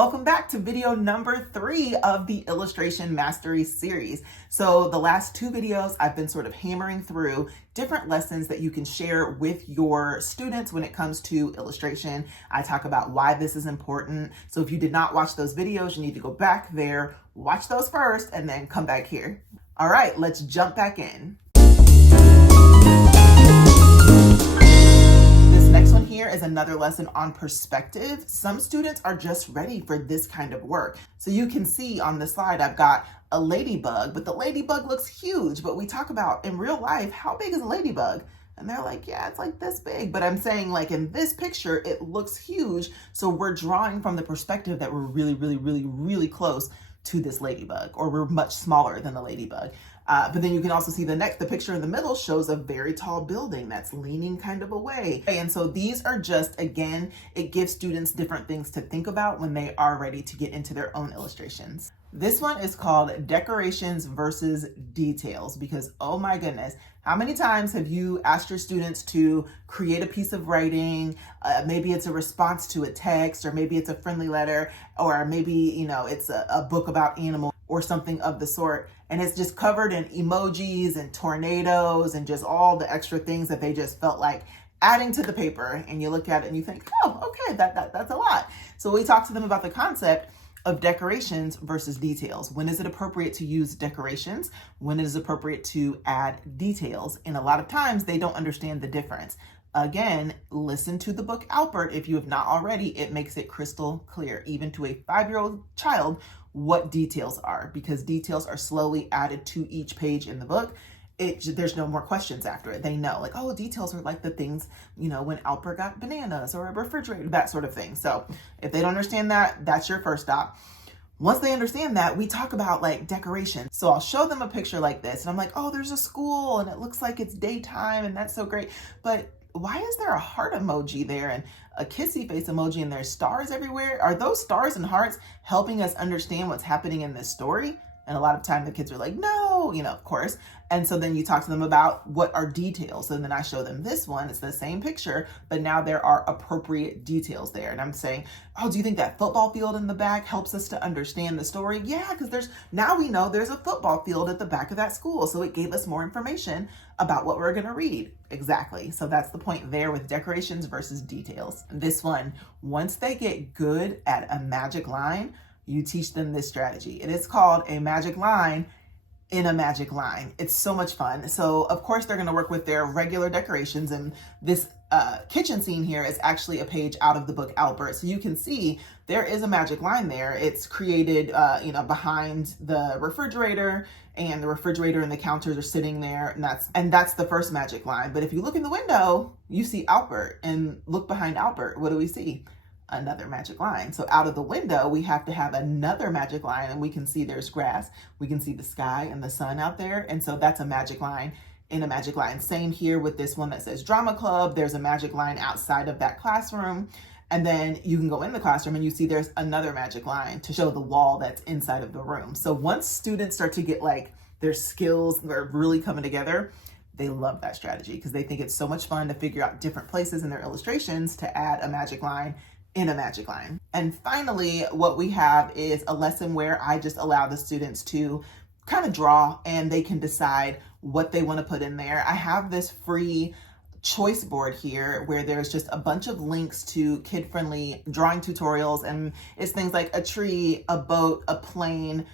Welcome back to video number 3 of the Illustration Mastery series. So the last 2 videos, I've been sort of hammering through different lessons that you can share with your students when it comes to illustration. I talk about why this is important. So if you did not watch those videos, you need to go back there, watch those first, and then come back here. All right, let's jump back in. Next one here is another lesson on perspective. Some students are just ready for this kind of work. So you can see on the slide, I've got a ladybug, but the ladybug looks huge. But we talk about in real life, how big is a ladybug? And they're like, yeah, it's like this big. But I'm saying like in this picture, it looks huge. So we're drawing from the perspective that we're really close to this ladybug, or we're much smaller than the ladybug. But then you can also see the picture in the middle shows a very tall building that's leaning kind of away. And so these are just, again, it gives students different things to think about when they are ready to get into their own illustrations. This one is called Decorations versus Details, because oh my goodness, how many times have you asked your students to create a piece of writing? Maybe it's a response to a text, or maybe it's a friendly letter, or maybe, it's a book about animals or something of the sort. And it's just covered in emojis and tornadoes and just all the extra things that they just felt like adding to the paper. And you look at it and you think, oh, okay, that's a lot. So we talk to them about the concept of decorations versus details. When is it appropriate to use decorations? When is it appropriate to add details? And a lot of times they don't understand the difference. Again, listen to the book Albert. If you have not already, it makes it crystal clear, even to a 5-year-old child, what details are, because details are slowly added to each page in the book. There's no more questions after it. They know, like, oh, details are like the things, when Albert got bananas or a refrigerator, that sort of thing. So if they don't understand that, that's your first stop. Once they understand that, we talk about like decoration. So I'll show them a picture like this and I'm like, oh, there's a school and it looks like it's daytime and that's so great. But why is there a heart emoji there and a kissy face emoji and there's stars everywhere? Are those stars and hearts helping us understand what's happening in this story? And a lot of time the kids are like, no, of course. And so then you talk to them about what are details. And then I show them this one. It's the same picture, but now there are appropriate details there. And I'm saying, oh, do you think that football field in the back helps us to understand the story? Yeah, because now we know there's a football field at the back of that school. So it gave us more information about what we're going to read. Exactly. So that's the point there with decorations versus details. This one, once they get good at a magic line, you teach them this strategy. It is called a magic line in a magic line. It's so much fun. So of course they're going to work with their regular decorations, and this kitchen scene here is actually a page out of the book Albert. So you can see there is a magic line there. It's created, behind the refrigerator, and the refrigerator and the counters are sitting there, and that's the first magic line. But if you look in the window, you see Albert, and look behind Albert. What do we see? Another magic line. So out of the window, we have to have another magic line, and we can see there's grass. We can see the sky and the sun out there. And so that's a magic line in a magic line. Same here with this one that says drama club. There's a magic line outside of that classroom. And then you can go in the classroom and you see there's another magic line to show the wall that's inside of the room. So once students start to get like their skills are really coming together, they love that strategy because they think it's so much fun to figure out different places in their illustrations to add a magic line in a magic line. And finally, what we have is a lesson where I just allow the students to kind of draw and they can decide what they want to put in there. I have this free choice board here where there's just a bunch of links to kid-friendly drawing tutorials, and it's things like a tree, a boat, a plane,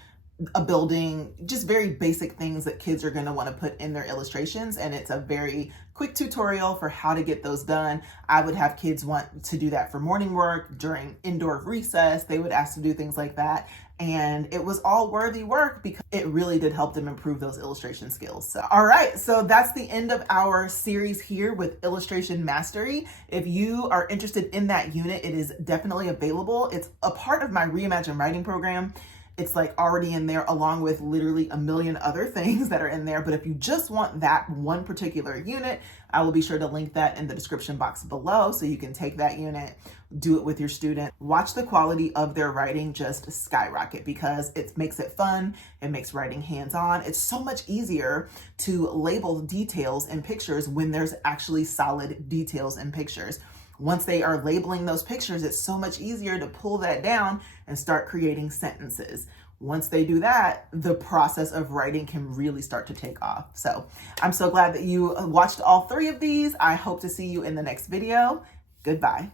a building, just very basic things that kids are going to want to put in their illustrations. And it's a very quick tutorial for how to get those done. I would have kids want to do that for morning work, during indoor recess. They would ask to do things like that. And it was all worthy work because it really did help them improve those illustration skills. So, all right, so that's the end of our series here with Illustration Mastery. If you are interested in that unit, it is definitely available. It's a part of my Reimagine Writing program. It's like already in there along with literally a million other things that are in there. But if you just want that one particular unit, I will be sure to link that in the description box below so you can take that unit, do it with your student. Watch the quality of their writing just skyrocket because it makes it fun. It makes writing hands-on. It's so much easier to label details in pictures when there's actually solid details in pictures. Once they are labeling those pictures, it's so much easier to pull that down and start creating sentences. Once they do that, the process of writing can really start to take off. So I'm so glad that you watched all 3 of these. I hope to see you in the next video. Goodbye.